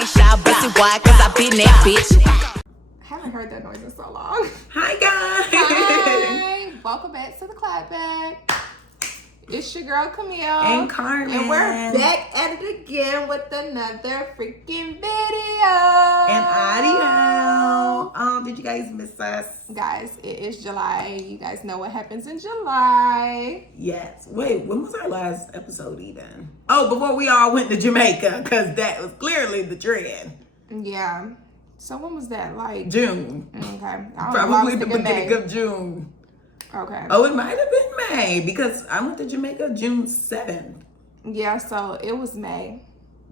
ain't shy, pussy wide, cause I been that bitch. I haven't heard that noise in so long. Hi guys. Hi. Welcome back to the Clapback. It's your girl Camille and Carmen. And we're back at it again with another freaking video. And audio. Did you guys miss us? Guys, it is July. You guys know what happens in July. Yes. Wait, when was our last episode even? Oh, before we all went to Jamaica, because that was clearly the trend. Yeah. So when was that? Like June. Okay. Probably the beginning of June. Okay. Oh, it might have been May because I went to Jamaica June 7th. Yeah, so it was May.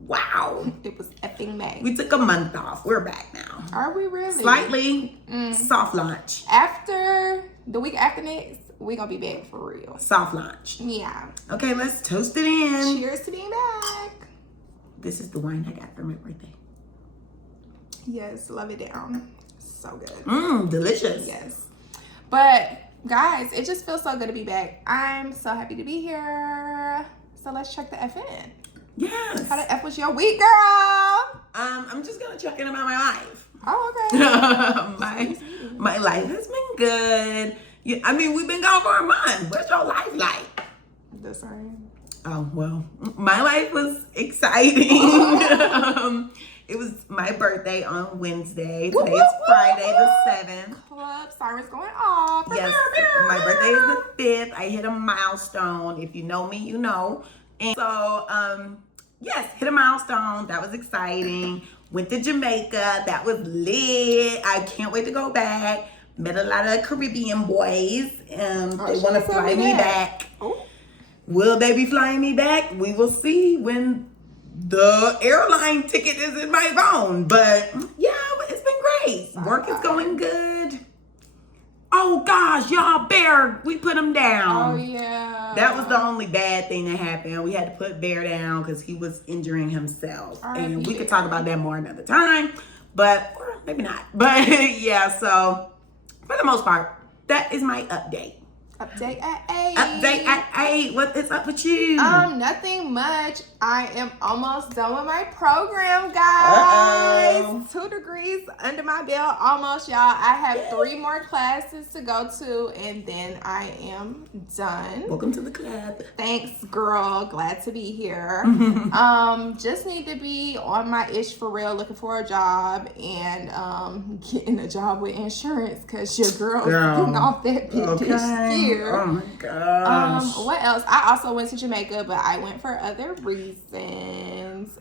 Wow. It was effing May. We took a month off. We're back now. Are we really? Slightly soft launch. After the week after next, we're going to be back for real. Soft launch. Yeah. Okay, let's toast it in. Cheers to being back. This is the wine I got for my birthday. Yes, love it down. So good. Delicious. Yes. But guys, it just feels so good to be back. I'm so happy to be here. So let's check the F in. Yes. How the F was your week, girl? I'm just gonna check in about my life. Oh, okay. my life has been good. Yeah, I mean, we've been gone for a month. What's your life like? The same. Oh well, my life was exciting. It was my birthday on Wednesday. Today is Friday the 7th. Club sirens going off. Yes, my birthday is the 5th. I hit a milestone. If you know me, you know. And so, yes, hit a milestone. That was exciting. Went to Jamaica. That was lit. I can't wait to go back. Met a lot of Caribbean boys. They want to fly me back. Oh. Will they be flying me back? We will see when the airline ticket is in my phone. But yeah, it's been great. Work is going good. Oh gosh, y'all, Bear, we put him down. Oh yeah. That was the only bad thing that happened. We had to put Bear down because he was injuring himself. And we could talk about that more another time. But, or maybe not. But yeah, so for the most part, that is my update. Update at 8. Update at 8. What is up with you? Nothing much. I am almost done with my program, guys. 2 degrees under my belt, almost, y'all. I have 3 more classes to go to, and then I am done. Welcome to the club. Thanks, girl. Glad to be here. Just need to be on my ish for real, looking for a job, and getting a job with insurance, because your girl's getting off that bitch this year. Oh my gosh. What else? I also went to Jamaica, but I went for other reasons.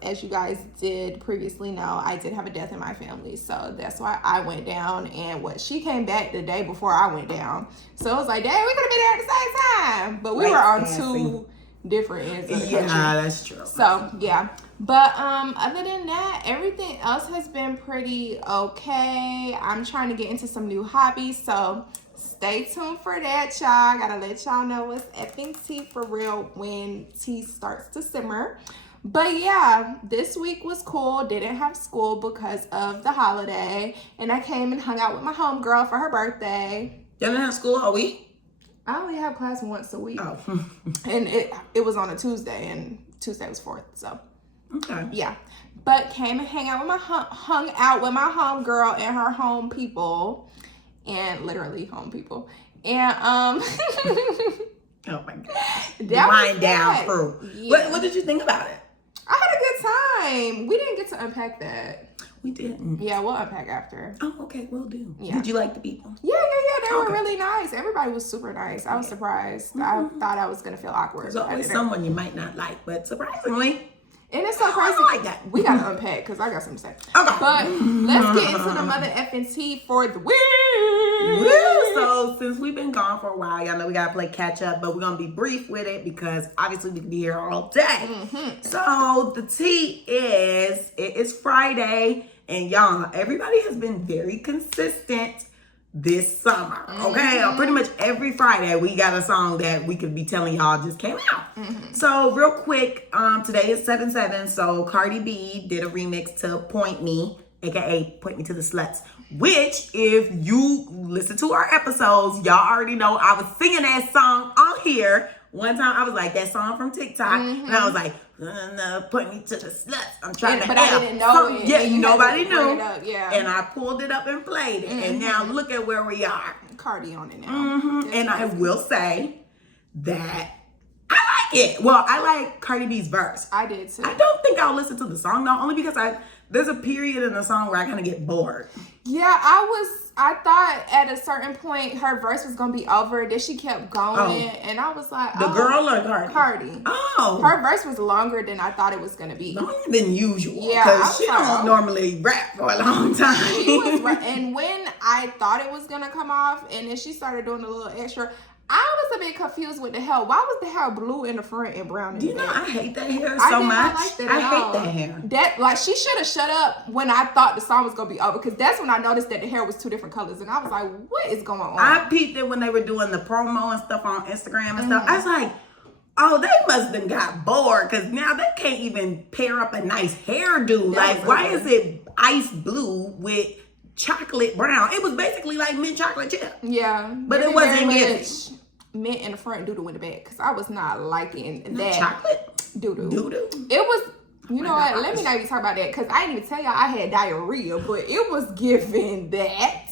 As you guys did previously know, I did have a death in my family, so that's why I went down. And she came back the day before I went down, so it was like, dang, we could have been there at the same time, but we were on 2 different ends of the country. Yeah, that's true. So yeah, but other than that, everything else has been pretty okay. I'm trying to get into some new hobbies, so stay tuned for that, y'all. I gotta let y'all know what's effing tea for real when tea starts to simmer. But yeah, this week was cool. Didn't have school because of the holiday, and I came and hung out with my homegirl for her birthday. You didn't have school all week? I only have class once a week. Oh. And it was on a Tuesday, and Tuesday was 4th, so. Okay. Yeah. But came and hung out with my homegirl and her home people. And literally home people. And oh my god. Wind down crew. Yeah. What did you think about it? I had a good time. We didn't get to unpack that. We didn't. Yeah, we'll unpack after. Oh, okay, we'll do. Yeah. Did you like the people? Yeah. They were really nice. Everybody was super nice. I was surprised. I thought I was gonna feel awkward. There's always someone you might not like, but surprisingly. And it's so crazy. Like that. We gotta unpack because I got something to say. Okay. But let's get into the mother effing tea for the week. Woo! So since we've been gone for a while, y'all know we gotta play catch up, but we're gonna be brief with it because obviously we can be here all day. So the tea is, it is Friday, and y'all, everybody has been very consistent this summer. Okay, pretty much every Friday we got a song that we could be telling y'all just came out. So real quick, today is 7/7, so Cardi B did a remix to Point Me, aka Point Me to the Sluts, which if you listen to our episodes, y'all already know I was singing that song on here one time I was like, that song from TikTok, and I was like, put me to the sluts. I'm trying to but I didn't know it. Yeah, nobody knew. Yeah. And I pulled it up and played it. And now look at where we are. Cardi on it now. And I will say that I like it. Well, I like Cardi B's verse. I did too. I don't think I'll listen to the song though, only because there's a period in the song where I kind of get bored. Yeah, I thought at a certain point her verse was gonna be over. Then she kept going, and I was like, the girl or Cardi? Cardi. Oh, her verse was longer than I thought it was gonna be. Longer than usual. Yeah, because she don't normally rap for a long time. She was, and when I thought it was gonna come off, and then she started doing a little extra, I was a bit confused with the hair. Why was the hair blue in the front and brown in the back? I hate that hair so much. Like that I hate that hair. That, like, she should have shut up when I thought the song was gonna be over, because that's when I noticed that the hair was two different colors, and I was like, what is going on? I peeped it when they were doing the promo and stuff on Instagram and stuff. I was like, oh, they must have got bored, because now they can't even pair up a nice hairdo. Like, why is it ice blue with chocolate brown? It was basically like mint chocolate chip. Yeah, but it wasn't giving. Mint in the front, doodle in the back, because I was not liking that. Chocolate? Doodle. Doodle? It was, you know what, let me not even talk about that, because I didn't even tell y'all I had diarrhea, but it was giving that.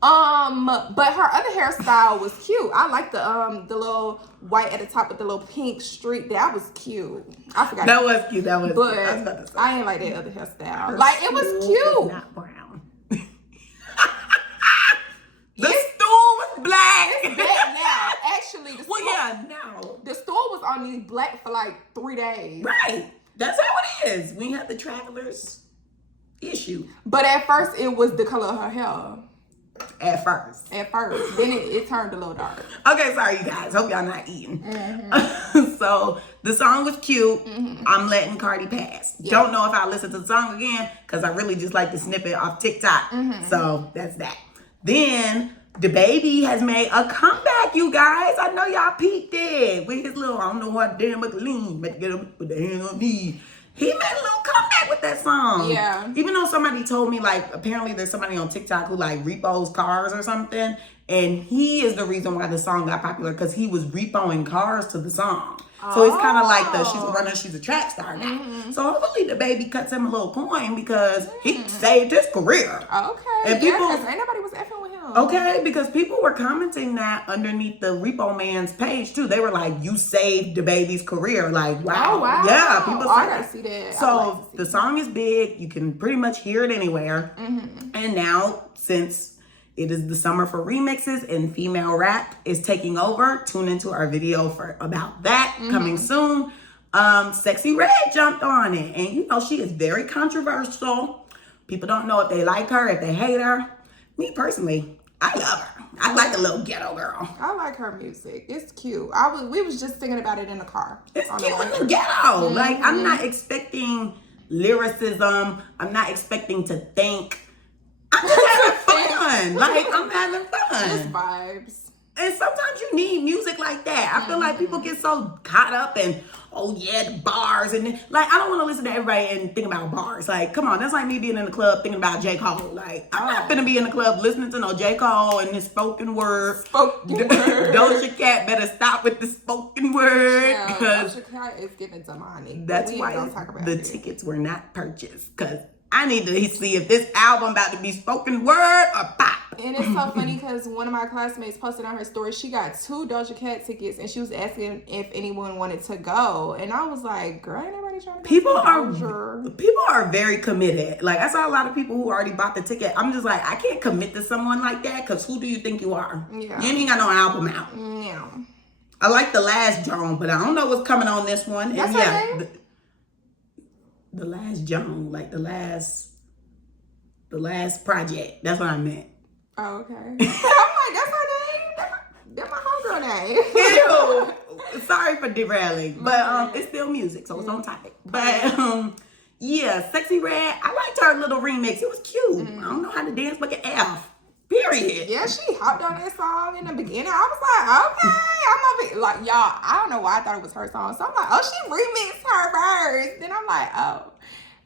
But her other hairstyle was cute. I like the little white at the top with the little pink streak. That was cute. I forgot. That was cute. That was but cute. I was about to say. I ain't like that other hairstyle. Like, it was cute. Not brown. The stool was black. It's black now. Actually, now. The store was on these black for like 3 days. Right. That's how it is. We have the traveler's issue. But at first, it was the color of her hair. At first. Then it turned a little dark. Okay, sorry, you guys. Hope y'all not eating. So, the song was cute. I'm letting Cardi pass. Yeah. Don't know if I'll listen to the song again, because I really just like the snippet off TikTok. So, that's that. Then, DaBaby has made a comeback, you guys. I know y'all peeped it. With his little, I don't know what damn but lean, but get him with the hand on me. He made a little comeback with that song. Yeah. Even though somebody told me, like, apparently there's somebody on TikTok who, like, repos cars or something. And he is the reason why the song got popular, because he was repoing cars to the song. So it's kind of like she's a runner, she's a track star now. So hopefully DaBaby cuts him a little coin, because he saved his career. Okay. And people, because ain't nobody was effing with him. Okay, because people were commenting that underneath the Repo Man's page too. They were like, you saved DaBaby's career. Like, wow. Oh, wow. Yeah, people say I gotta see that. So the song is big. You can pretty much hear it anywhere. And now, since it is the summer for remixes and female rap is taking over, tune into our video for about that coming soon. Sexy Red jumped on it. And you know, she is very controversial. People don't know if they like her, if they hate her. Me personally, I love her. I like a little ghetto girl. I like her music. It's cute. We was just thinking about it in the car. It's cute with the ghetto. Like, I'm not expecting lyricism. I'm not expecting to think. I'm just having fun. Like, I'm having fun. Just vibes. And sometimes you need music like that. I feel like people get so caught up in, oh yeah, the bars. And like, I don't want to listen to everybody and think about bars. Like, come on, that's like me being in the club thinking about J. Cole. Like, I'm not gonna be in the club listening to no J. Cole and his spoken word. Doja Cat better stop with the spoken word. Yeah, Doja Cat is giving demonic. That's why the tickets were not purchased. Because I need to see if this album about to be spoken word or pop. And it's so funny because one of my classmates posted on her story, she got 2 Doja Cat tickets and she was asking if anyone wanted to go. And I was like, girl, ain't nobody trying to go. People are very committed. Like, I saw a lot of people who already bought the ticket. I'm just like, I can't commit to someone like that, because who do you think you are? Yeah. You ain't got no album out. Yeah. I like the last Joan, but I don't know what's coming on this one. That's and her name? The last Joan, like the last project. That's what I meant. Oh, okay. I'm like, that's her name? That's my homegirl name. Ew. Sorry for derailing, but it's still music, so it's on topic. But yeah, Sexy Red, I liked her little remix. It was cute. I don't know how to dance but an F. Period. Yeah, she hopped on that song in the beginning. I was like, okay, I'm over it. Like, y'all, I don't know why I thought it was her song. So I'm like, oh, she remixed her verse. Then I'm like, oh,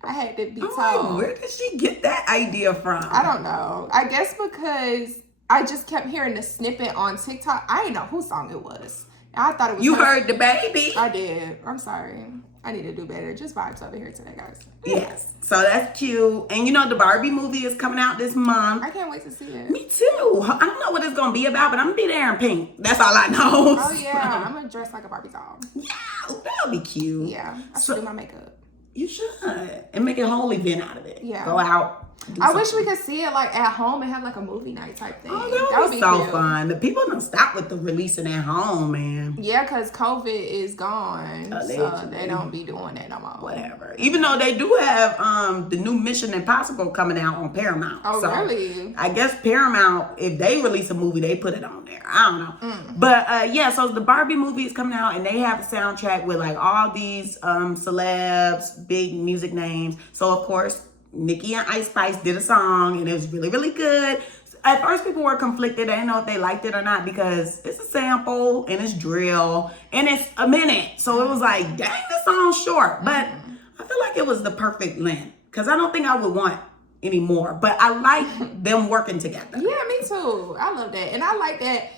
I had to be told. Like, where did she get that idea from? I don't know. I guess because I just kept hearing the snippet on TikTok. I didn't know whose song it was. I thought it was. You heard the baby. I did. I'm sorry. I need to do better. Just vibes over here today, guys. Yes. So that's cute. And you know, the Barbie movie is coming out this month. I can't wait to see it. Me too. I don't know what it's going to be about, but I'm going to be there in pink. That's all I know. Oh, yeah. I'm going to dress like a Barbie doll. Yeah. That'll be cute. Yeah. I should do my makeup. You should. And make a whole event out of it. Yeah. Go out. I wish we could see it like at home and have like a movie night type thing. Oh, that would be so fun. The people don't stop with the releasing at home, man. Yeah, because COVID is gone. So they don't be doing that no more. Whatever. Even though they do have the new Mission Impossible coming out on Paramount. Oh, so really? I guess Paramount, if they release a movie, they put it on there. I don't know. But yeah, so the Barbie movie is coming out and they have a soundtrack with like all these celebs, big music names. So of course, Nicki and Ice Spice did a song and it was really, really good. At first, people were conflicted. They didn't know if they liked it or not because it's a sample and it's drill and it's a minute. So it was like, dang, this song's short. But I feel like it was the perfect length because I don't think I would want any more. But I like them working together. Yeah, me too. I love that. And I like that,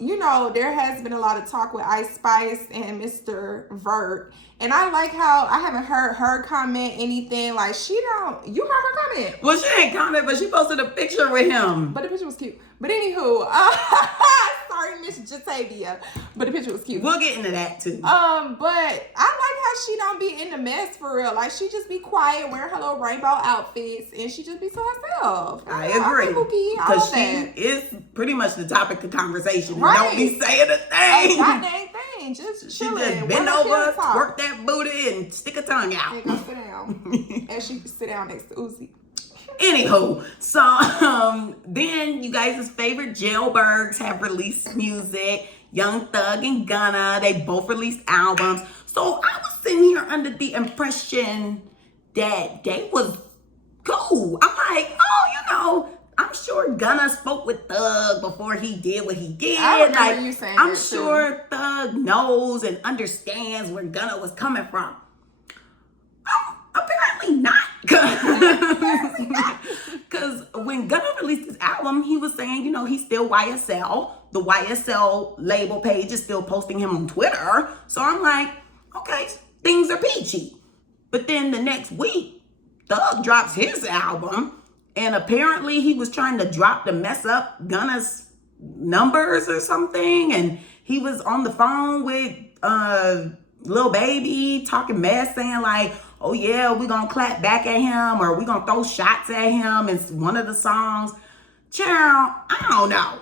you know, there has been a lot of talk with Ice Spice and Mr. Vert. And I like how I haven't heard her comment anything. Like, you heard her comment. Well, she didn't comment, but she posted a picture with him. But the picture was cute. But anywho, sorry, Miss Jatavia. But the picture was cute. We'll get into that too. But I like how she don't be in the mess for real. Like, she just be quiet, wearing her little rainbow outfits, and she just be so herself. I agree. Because she is pretty much the topic of conversation. Right. Don't be saying a thing. A goddamn thing. Just chilling. She just bend over, twerk that booty, and stick her tongue out. And go sit down. And she sit down next to Uzi. Anywho, so then you guys' favorite jailbirds have released music. Young Thug and Gunna, they both released albums. So I was sitting here under the impression that they was cool. I'm like, I'm sure Gunna spoke with Thug before he did what he did. I remember you saying I'm that sure too. Thug knows and understands where Gunna was coming from. Apparently not. Because when Gunna released his album, he was saying, he's still YSL. The YSL label page is still posting him on Twitter. So I'm like, okay, things are peachy. But then the next week, Thug drops his album. And apparently he was trying to mess up Gunna's numbers or something. And he was on the phone with Lil Baby talking mess, saying like, oh yeah, we're gonna clap back at him or we're gonna throw shots at him in one of the songs. Child, I don't know.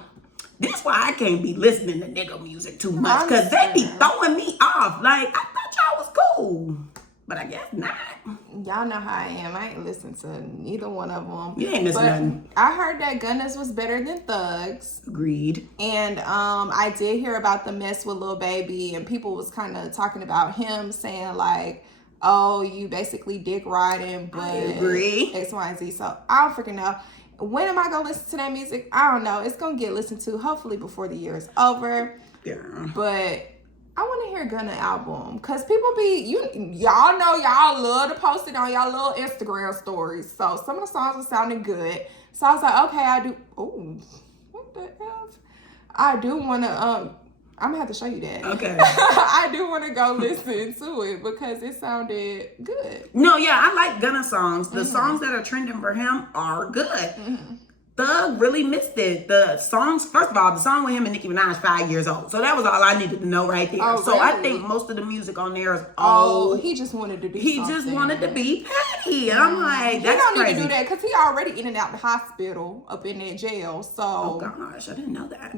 That's why I can't be listening to nigga music too much, because they be throwing me off. Like, I thought y'all was cool, but I guess not. Y'all know how I am. I ain't listened to neither one of them. You ain't missing nothing. I heard that Gunna's was better than Thug's. Agreed. And I did hear about the mess with Lil Baby, and people was kind of talking about him, saying like, oh, you basically dick riding, but I agree. X, Y, and Z. So I don't freaking know. When am I gonna listen to that music? I don't know. It's gonna get listened to hopefully before the year is over. Yeah. But I want to hear Gunna album, cause people y'all know y'all love to post it on y'all little Instagram stories. So some of the songs are sounding good. So I was like, okay, I do. Oh, what the F? I do want to. I'm gonna have to show you that. Okay. I do want to go listen to it because it sounded good. No, yeah, I like Gunna songs. The songs that are trending for him are good. Thug really missed it. The songs, first of all, the song with him and Nicki Minaj 5 years old. So that was all I needed to know right there. Oh, so really? I think most of the music on there is old. He just wanted to do He something. just wanted to be petty. And I'm like, that's don't crazy. need to do that because he already in and out the hospital up in that jail. So Oh gosh, I didn't know that.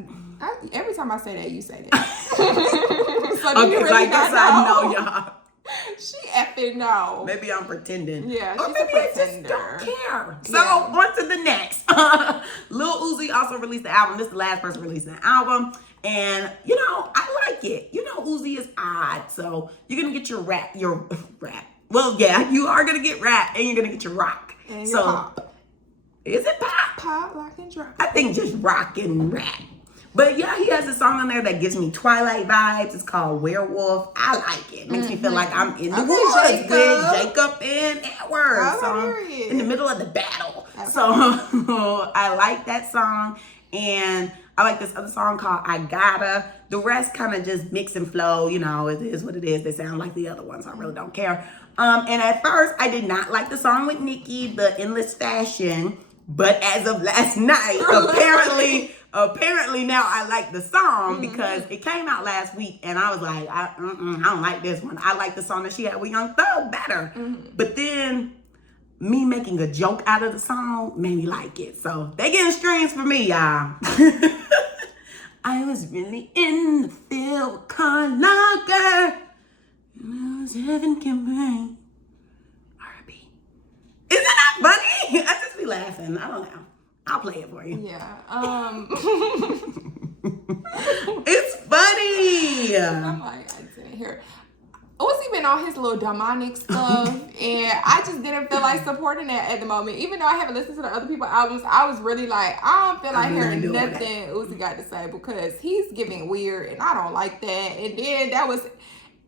Every time I say that, you say that. So Okay, so I guess I know y'all. She effing know. Maybe I'm pretending. Yeah, or she's maybe a I just pretender. don't care. So Yeah. on to the next. Lil Uzi also released the album. This is the last person releasing the album. And, I like it. Uzi is odd. So you're going to get your rap. Well, yeah, you are going to get rap and you're going to get your rock. And your pop. Is it pop? Pop, lock, and drop. I think just rock and rap. But yeah, he has a song on there that gives me Twilight vibes. It's called Werewolf. I like it. Makes me feel like I'm in the woods with Jacob and Edward. So I'm in the middle of the battle. Okay. So I like that song. And I like this other song called I Gotta. The rest kind of just mix and flow. You know, it is what it is. They sound like the other ones. I really don't care. And at first, I did not like the song with Nicki, the Endless Fashion. But as of last night, apparently now I like the song because it came out last week and I was like, I don't like this one. I like the song that she had with Young Thug better. But then me making a joke out of the song made me like it. So they getting streams for me, y'all. I was really in the field, car longer. I was having campaign. R&B. Isn't that funny? I just be laughing. I don't know. I'll play it for you. Yeah. It's funny. I'm like, I didn't hear. Uzi been on his little demonic stuff, and I just didn't feel like supporting that at the moment. Even though I haven't listened to the other people's albums, I was really like, I don't feel like hearing nothing Uzi got to say because he's giving weird, and I don't like that. And then that was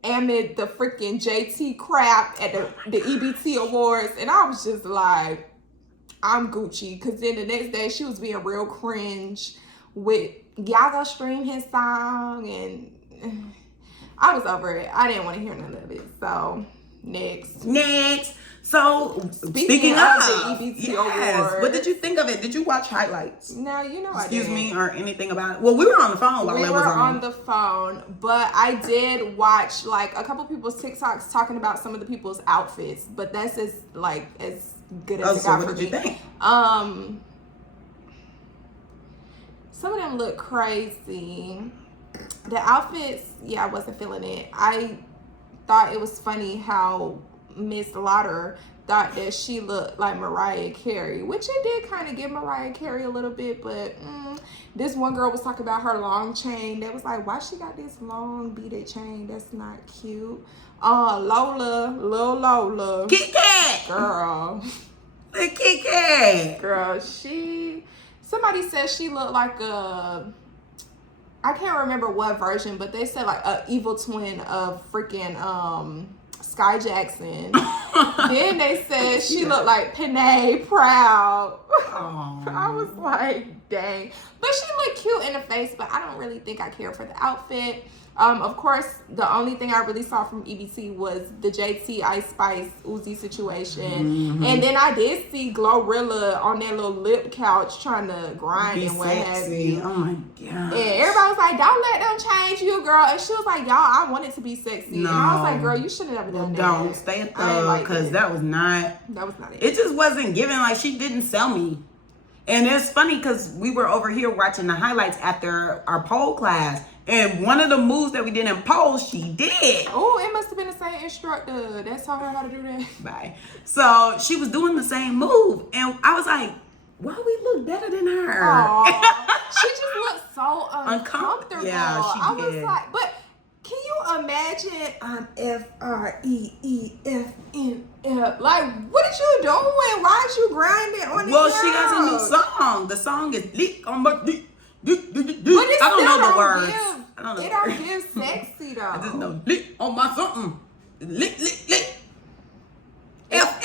amid the freaking JT crap at the EBT Awards, and I was just like, I'm Gucci. Because then the next day, she was being real cringe with, y'all go stream his song, and I was over it. I didn't want to hear none of it. So, next. So, speaking of the EBT Awards. What did you think of it? Did you watch highlights? No, you know I didn't. Excuse me, or anything about it? Well, we were on the phone while it was on. We were on the phone, but I did watch, like, a couple people's TikToks talking about some of the people's outfits, but that's as good as it got for me. What did you think? Some of them look crazy. The outfits, I wasn't feeling it. I thought it was funny how Miss Lauder thought that she looked like Mariah Carey, which it did kind of give Mariah Carey a little bit, but this one girl was talking about her long chain. That was like, why she got this long beaded chain? That's not cute. Lil Lola. KEKE! Girl. The KEKE! Girl, somebody said she looked like I can't remember what version, but they said like a evil twin of freaking Sky Jackson. Then they said she looked like Panay Proud. I was like, dang. But she looked cute in the face, but I don't really think I care for the outfit. Of course, the only thing I really saw from EBT was the JT Ice Spice Uzi situation. And then I did see Glorilla on that little lip couch trying to grind and what have you. Oh my God. And everybody was like, don't let them change you, girl. And she was like, y'all, I wanted to be sexy. No. And I was like, girl, you shouldn't have done that. Don't stay at the, because that was not it. It just wasn't giving, like, she didn't sell me. And it's funny because we were over here watching the highlights after our pole class. And one of the moves that we did in pole, she did. Oh, it must have been the same instructor that taught her how to do that. Bye. So she was doing the same move. And I was like, why we look better than her? Aww. She just looked so uncomfortable. Yeah, she I did. was like, but can you imagine FREEFNF? Like, what are you doing? Why are you grinding on the couch? She got a new song. The song is Lick on my Dick. But it I don't know the words. It don't give sexy though. I just know lick on my something. Lick. F.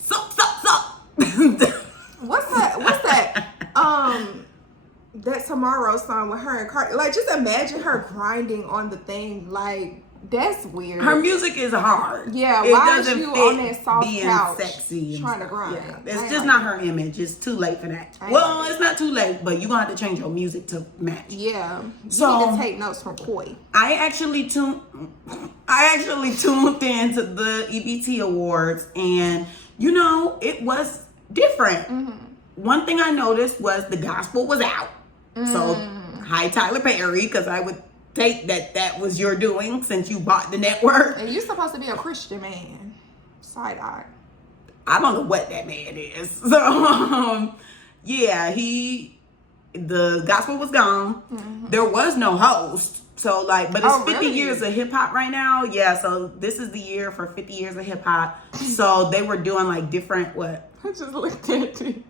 Suck. What's that? That Tomorrow song with her and Cardi. Like, just imagine her grinding on the thing. Like, that's weird. Her music is hard. Yeah, why is you on that soft couch sexy trying to grind? Yeah, it's just not her image. It's too late for that. Well, it's not too late, but you're going to have to change your music to match. Yeah. You need to take notes from Koi. I actually tuned into the EBT Awards, and, you know, it was different. One thing I noticed was the gospel was out. So, hi, Tyler Perry, because I would take that was your doing since you bought the network. And you're supposed to be a Christian man. Side eye. I don't know what that man is. So, the gospel was gone. There was no host. So, like, but it's 50 years of hip hop right now. Yeah, so this is the year for 50 years of hip hop. So they were doing like different what? I just looked at it.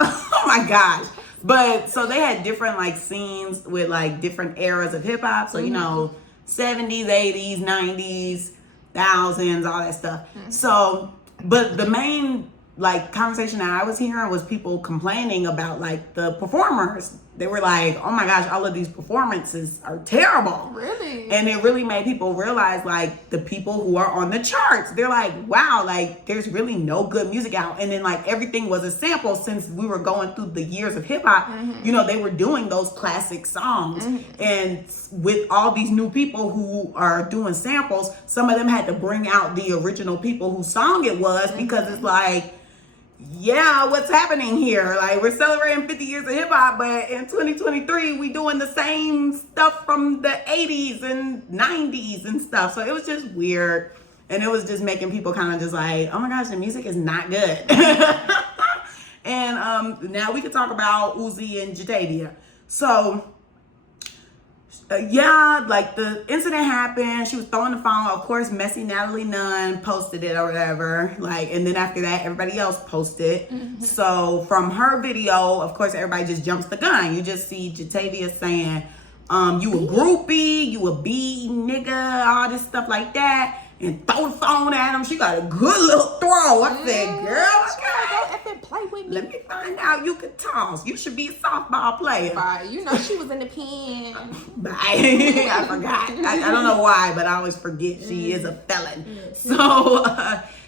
Oh my gosh. But so they had different like scenes with like different eras of hip hop. So, you know, 70s, 80s, 90s, thousands, all that stuff. So, but the main like conversation that I was hearing was people complaining about like the performers. They were like, oh my gosh, all of these performances are terrible. Really? And it really made people realize like the people who are on the charts, they're like, wow, like there's really no good music out. And then like everything was a sample since we were going through the years of hip hop, you know, they were doing those classic songs. And with all these new people who are doing samples, some of them had to bring out the original people whose song it was because it's like, yeah, what's happening here? Like, we're celebrating 50 years of hip hop, but in 2023, we doing the same stuff from the 80s and 90s and stuff. So it was just weird. And it was just making people kind of just like, oh my gosh, the music is not good. And now we can talk about Uzi and Jatavia. So, yeah, like the incident happened. She was throwing the phone. Of course, Messy Natalie Nunn posted it or whatever. Like, and then after that, everybody else posted. So from her video, of course, everybody just jumps the gun. You just see Jatavia saying, you a groupie, you a B nigga, all this stuff like that. And throw the phone at him. She got a good little throw. I said, girl, okay. Play with me. Let me find out you can toss. You should be a softball player. Bye. You know she was in the pen. Bye. I forgot. I don't know why, but I always forget she is a felon. So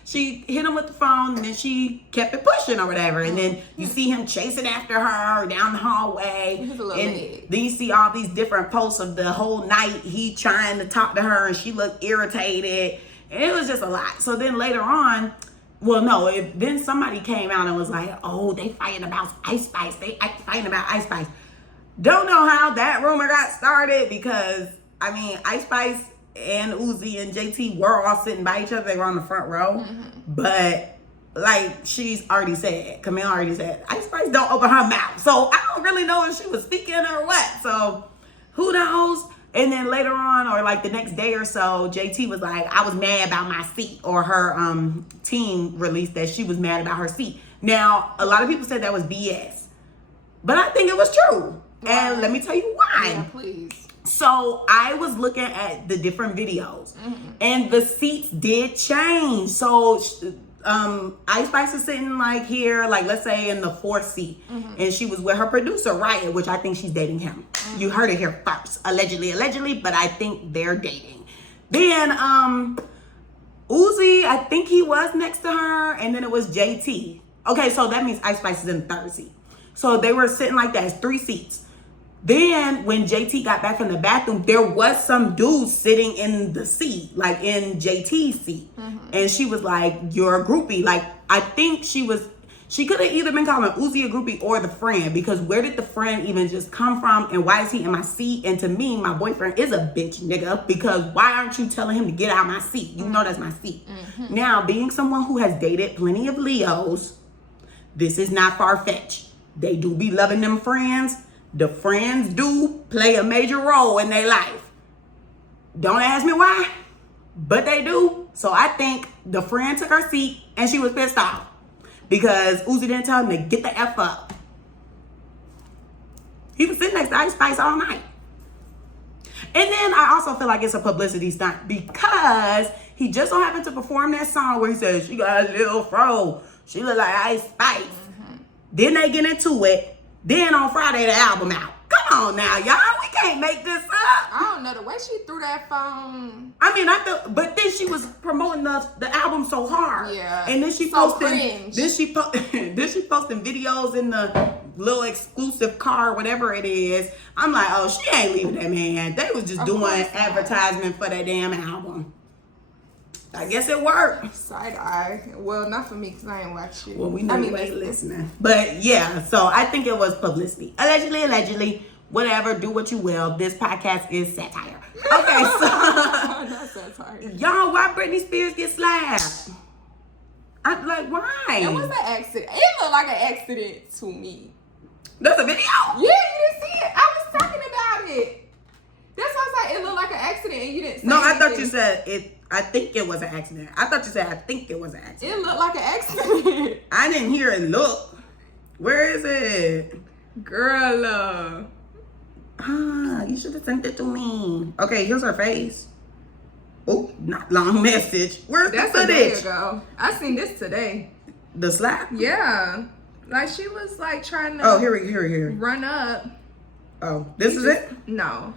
she hit him with the phone, and then she kept it pushing or whatever. And then you see him chasing after her down the hallway. And then you see all these different posts of the whole night he trying to talk to her, and she looked irritated. And it was just a lot. So then later on, then somebody came out and was like, oh, they fighting about Ice Spice. They fighting about Ice Spice. Don't know how that rumor got started because, I mean, Ice Spice and Uzi and JT were all sitting by each other. They were on the front row. But, like she's already said, Camille already said, Ice Spice don't open her mouth. So I don't really know if she was speaking or what. So who knows? And then later on, or like the next day or so, JT was like, I was mad about my seat. Or her team released that she was mad about her seat. Now, a lot of people said that was BS. But I think it was true. Why? And let me tell you why. Yeah, please. So I was looking at the different videos. And the seats did change. So Ice Spice is sitting like here, like let's say in the 4th seat. And she was with her producer, Riot, which I think she's dating him. You heard it here first. Allegedly, but I think they're dating. Then Uzi, I think he was next to her, and then it was JT. Okay, so that means Ice Spice is in the 3rd seat. So they were sitting like that. It's 3 seats. Then when JT got back from the bathroom, there was some dude sitting in the seat, like in JT's seat. And she was like, you're a groupie. Like, I think she could have either been calling Uzi a groupie or the friend, because where did the friend even just come from? And why is he in my seat? And to me, my boyfriend is a bitch, nigga, because why aren't you telling him to get out of my seat? You know that's my seat. Now, being someone who has dated plenty of Leos, this is not far-fetched. They do be loving them friends. The friends do play a major role in their life. Don't ask me why, but they do. So I think the friend took her seat and she was pissed off because Uzi didn't tell him to get the F up. He was sitting next to Ice Spice all night. And then I also feel like it's a publicity stunt because he just so happened to perform that song where he says, she got a little fro. She look like Ice Spice. Then they get into it. Then on Friday, the album out. Come on now, y'all. We can't make this up. I don't know. The way she threw that phone. I mean, but then she was promoting the album so hard. Yeah. And then she posting videos in the little exclusive car, whatever it is. I'm like, oh, she ain't leaving that man. They was just doing advertisement for that damn album. I guess it worked. Side eye. Well, not for me because I ain't watch it. Well, we know you ain't listening. But yeah, so I think it was publicity. Allegedly, whatever, do what you will. This podcast is satire. Okay, so. Not satire. Y'all, why Britney Spears get slapped? I'm like, why? It was an accident. It looked like an accident to me. That's a video? Yeah, you didn't see it. I was talking about it. That's why I was like, it looked like an accident and you didn't say anything. I thought you said it. I think it was an accident. I thought you said I think it was an accident. It looked like an accident. I didn't hear it look. Where is it? Girl. You should have sent it to me. Okay, here's her face. Oh, not long message. Where's the footage? That's a day ago. I seen this today. The slap? Yeah. Like, she was, like, trying to... Oh, here. Run up. Oh, this is it? No.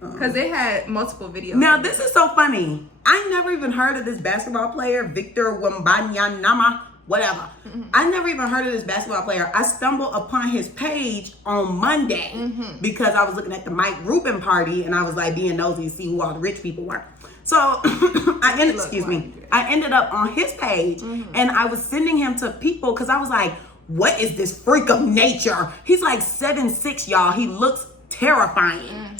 Because they had multiple videos. Now, this is so funny. I never even heard of this basketball player, Victor Wembanyama, whatever. I never even heard of this basketball player. I stumbled upon his page on Monday because I was looking at the Mike Rubin party and I was like being nosy to see who all the rich people were. So I ended up on his page and I was sending him to people because I was like, what is this freak of nature? He's like 7'6", y'all. He looks terrifying.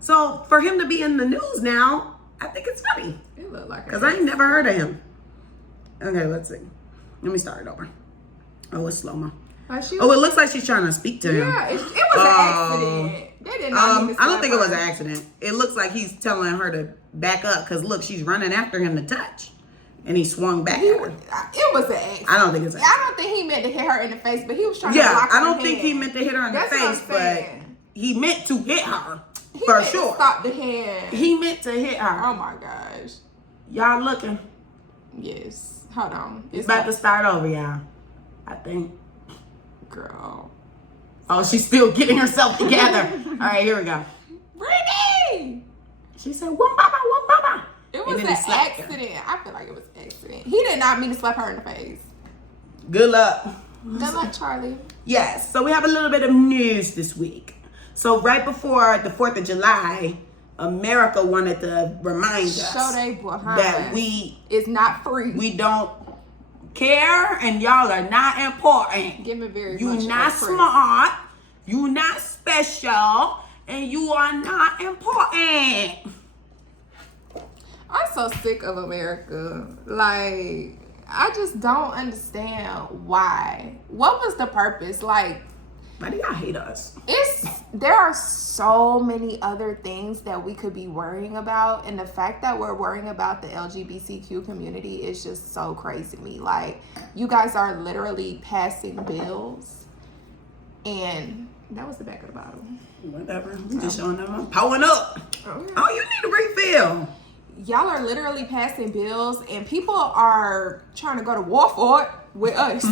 So for him to be in the news now, I think it's funny. It looked like because I ain't never heard of him. Okay, let's see. Let me start it over. Oh, it's slow-mo. It looks like she's trying to speak to him. Yeah, it was an accident. They did not even I don't think it was an accident. It looks like he's telling her to back up because look, she's running after him to touch. And he swung back at her. It was an accident. I don't think it's an accident. I don't think he meant to hit her in the face, but he was trying to block her I don't think he meant to hit her in the face, but he meant to hit her. For sure. Stop the hand. He meant to hit her. Oh my gosh. Y'all looking? Yes. Hold on. It's about to start over, y'all. I think. Girl. Oh, she's still getting herself together. All right, here we go. Brittany! She said, "Whoop, baba, whoop, baba." It was an accident. I feel like it was an accident. He did not mean to slap her in the face. Good luck. Good luck, Charlie. Yes, so we have a little bit of news this week. So right before the 4th of July, America wanted to remind us that it's not free. We don't care and y'all are not important. Give me very You're much not smart, you're not special, and you are not important. I'm so sick of America. Like, I just don't understand why. What was the purpose? Like, why do y'all hate us? There are so many other things that we could be worrying about, and the fact that we're worrying about the LGBTQ community is just so crazy to me. Like, you guys are literally passing bills, and that was the back of the bottle. Whatever. We just showing them I'm pulling up. Okay. Oh, you need a refill. Y'all are literally passing bills, and people are trying to go to war for it with us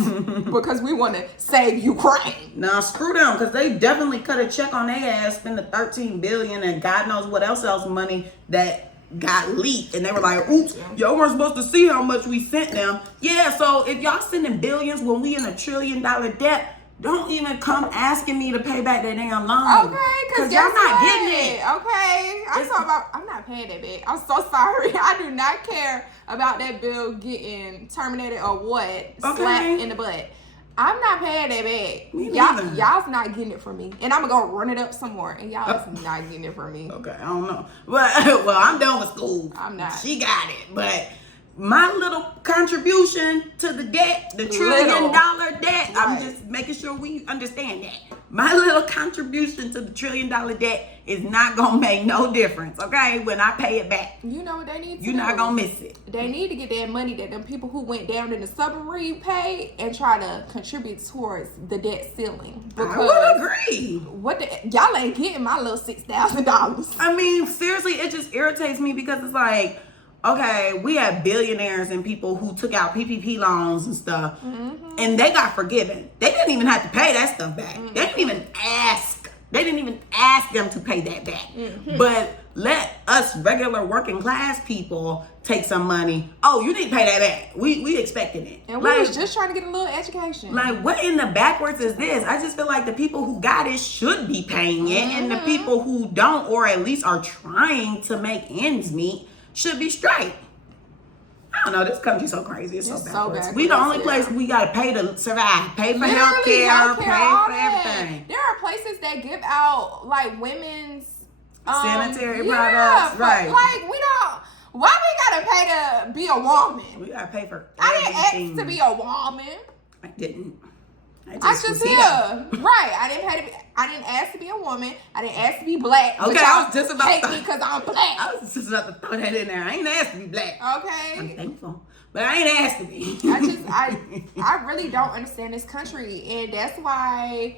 because we want to save Ukraine. Now screw them, because they definitely cut a check on their ass, spend the $13 billion and God knows what else money that got leaked, and they were like, oops, y'all weren't supposed to see how much we sent them. Yeah, so if y'all sending billions when we in $1 trillion debt, don't even come asking me to pay back that damn loan. Okay, because y'all not getting it. Okay, I'm not paying that back. I'm so sorry. I do not care about that bill getting terminated or what. Slapped in the butt. I'm not paying that back. Y'all's not getting it from me. And I'm going to go run it up some more. And y'all is not getting it from me. Okay, I don't know. Well, I'm done with school. I'm not. She got it. But my little contribution to the debt, the $1 trillion debt, right. I'm just making sure we understand that. My little contribution to the $1 trillion debt is not going to make no difference, okay, when I pay it back. You know what they need to do? You're not going to miss it. They need to get that money that them people who went down in the submarine paid and try to contribute towards the debt ceiling. Because I would agree. Y'all ain't getting my little $6,000. I mean, seriously, it just irritates me because it's like, okay, we have billionaires and people who took out PPP loans and stuff, and they got forgiven. They didn't even have to pay that stuff back. They didn't even ask. They didn't even ask them to pay that back. But let us regular working class people take some money. Oh, you need to pay that back. We expecting it. And we was just trying to get a little education. Like, what in the backwards is this? I just feel like the people who got it should be paying it, and the people who don't, or at least are trying to make ends meet, should be straight. I don't know. This country's so crazy. It's so backwards. We the only place we gotta pay to survive. Pay for healthcare. Pay for everything. There are places that give out like women's sanitary products. Right. Like we don't. Why we gotta pay to be a woman? We gotta pay for everything. I didn't ask to be a woman. I didn't. I just here. Right. I didn't ask to be a woman. I didn't ask to be black. Okay, I was just about to hate me because I'm black. I was just about to throw that in there. I ain't asked to be black. Okay. I'm thankful. But I ain't asked to be. I really don't understand this country. And that's why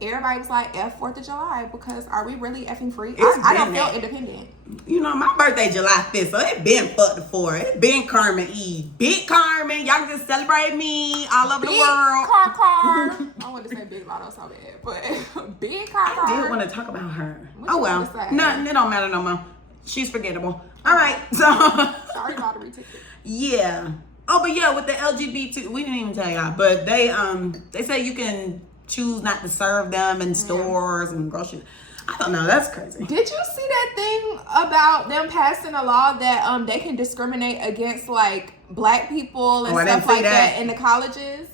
everybody was like, F 4th of July, because are we really effing free? It's I don't been feel that. independent. You know, my birthday July 5th, so it been fucked for. It been Carmen Eve. Big Carmen. Y'all can just celebrate me all over the Big world. car. I want to say Big Lotto so bad, but Big car. I did want to talk about her. What Oh you well. wanna say? Nothing. It don't matter no more. She's forgettable. All right. So. Sorry, lottery ticket. Yeah. Oh, but yeah, with the LGBT, we didn't even tell y'all, but they say you can choose not to serve them in stores and grocery. I don't know. That's crazy. Did you see that thing about them passing a law that they can discriminate against like black people and stuff like that in the colleges?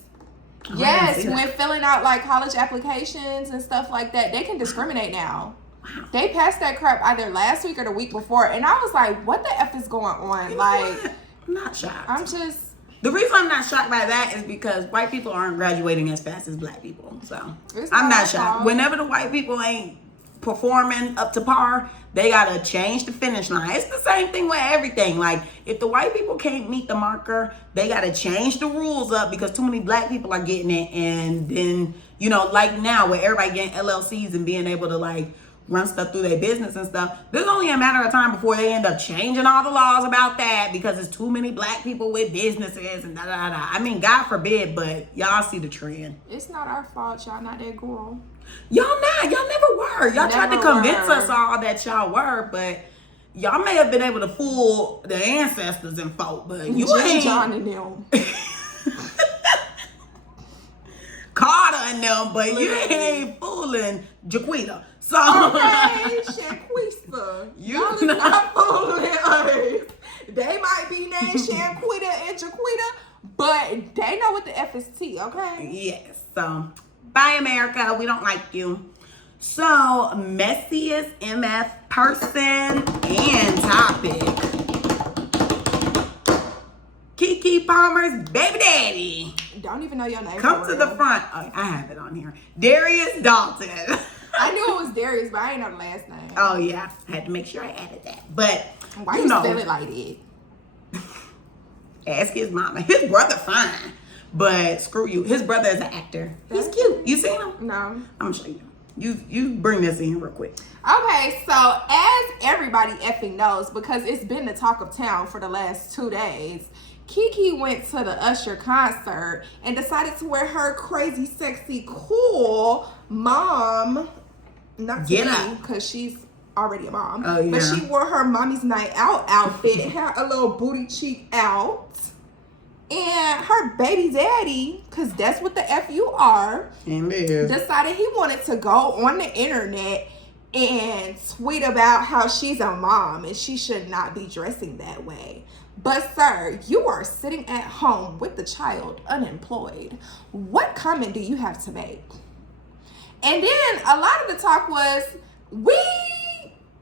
Oh, yes, when filling out like college applications and stuff like that, they can discriminate now. Wow. They passed that crap either last week or the week before, and I was like, "What the F is going on?" You know like, what? I'm not shocked. I'm just. The reason I'm not shocked by that is because white people aren't graduating as fast as black people. So I'm not shocked. Whenever the white people ain't performing up to par, they gotta change the finish line. It's the same thing with everything. Like, if the white people can't meet the marker, they gotta change the rules up because too many black people are getting it. And then, you know, like now where everybody getting LLCs and being able to like run stuff through their business and stuff, there's only a matter of time before they end up changing all the laws about that because there's too many black people with businesses and da da da. I mean, God forbid, but y'all see the trend. It's not our fault. Y'all not that girl. Y'all not. Y'all never were. Y'all tried to convince us all that y'all were, but y'all may have been able to fool the ancestors and folk, but you ain't. John and them. Carter and them, but you ain't fooling Jaquita. So okay, Shanquista. Y'all is not fooling us. They might be named Shanquita and Jaquita, but they know what the F is T, okay? Yes. So bye, America. We don't like you. So messiest MF person and topic. KEKE Palmer's baby daddy. Don't even know your name. Come to the front. Oh, I have it on here. Darius Dalton. I knew it was Darius, but I ain't know the last name. Oh yeah, I had to make sure I added that. But why you spell it like that? Ask his mama. His brother fine, but screw you. His brother is an actor. He's cute. You seen him? No. I'm gonna show you. You bring this in real quick. Okay, so as everybody effing knows, because it's been the talk of town for the last 2 days, KEKE went to the Usher concert and decided to wear her crazy, sexy, cool mom. Not to me, because she's already a mom. Oh, yeah. But she wore her mommy's night out outfit, had a little booty cheek out. And her baby daddy, because that's what the F you are, decided he wanted to go on the internet and tweet about how she's a mom and she should not be dressing that way. But sir, you are sitting at home with the child, unemployed. What comment do you have to make? And then a lot of the talk was, we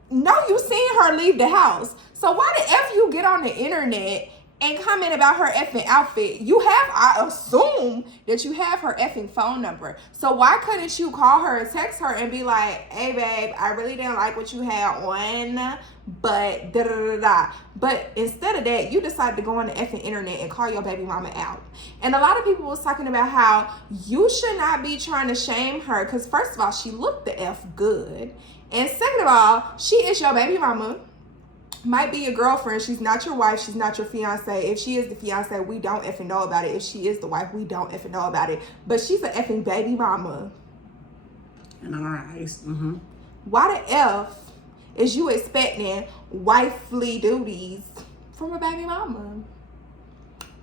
know you seen her leave the house. So why the F you get on the internet and comment about her effing outfit? You have, I assume that you have her effing phone number. So why couldn't you call her and text her and be like, hey babe, I really didn't like what you had on, but da da da da. But instead of that, you decided to go on the effing internet and call your baby mama out. And a lot of people was talking about how you should not be trying to shame her, because first of all, she looked the F good. And second of all, she is your baby mama. Might be your girlfriend. She's not your wife. She's not your fiance. If she is the fiance, we don't effing know about it. If she is the wife, we don't effing know about it. But she's an effing baby mama. And all right. Mm-hmm. Why the F is you expecting wifely duties from a baby mama?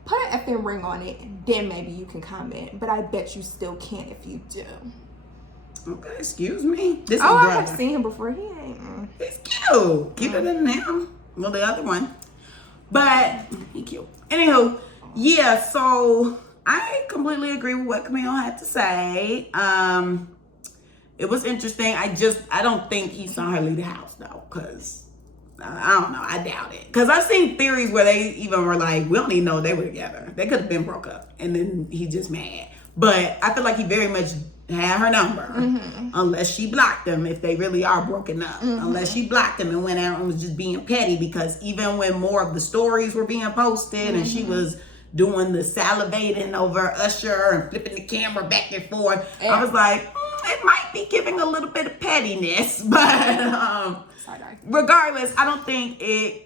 Put an effing ring on it, then maybe you can comment. But I bet you still can't if you do. Okay, excuse me. This is I have seen him before. He ain't. He's cute. Keep it in there. Well, the other one. But he cute. Anywho, yeah, so I completely agree with what Camille had to say. It was interesting. I don't think he saw her leave the house though, because I don't know. I doubt it. Because I've seen theories where they even were like, we don't even know they were together. They could have been broke up. And then he just mad. But I feel like he very much had her number, unless she blocked them if they really are broken up. Unless she blocked them and went out and was just being petty, because even when more of the stories were being posted and she was doing the salivating over Usher and flipping the camera back and forth, I was like, it might be giving a little bit of pettiness, but regardless, I don't think it,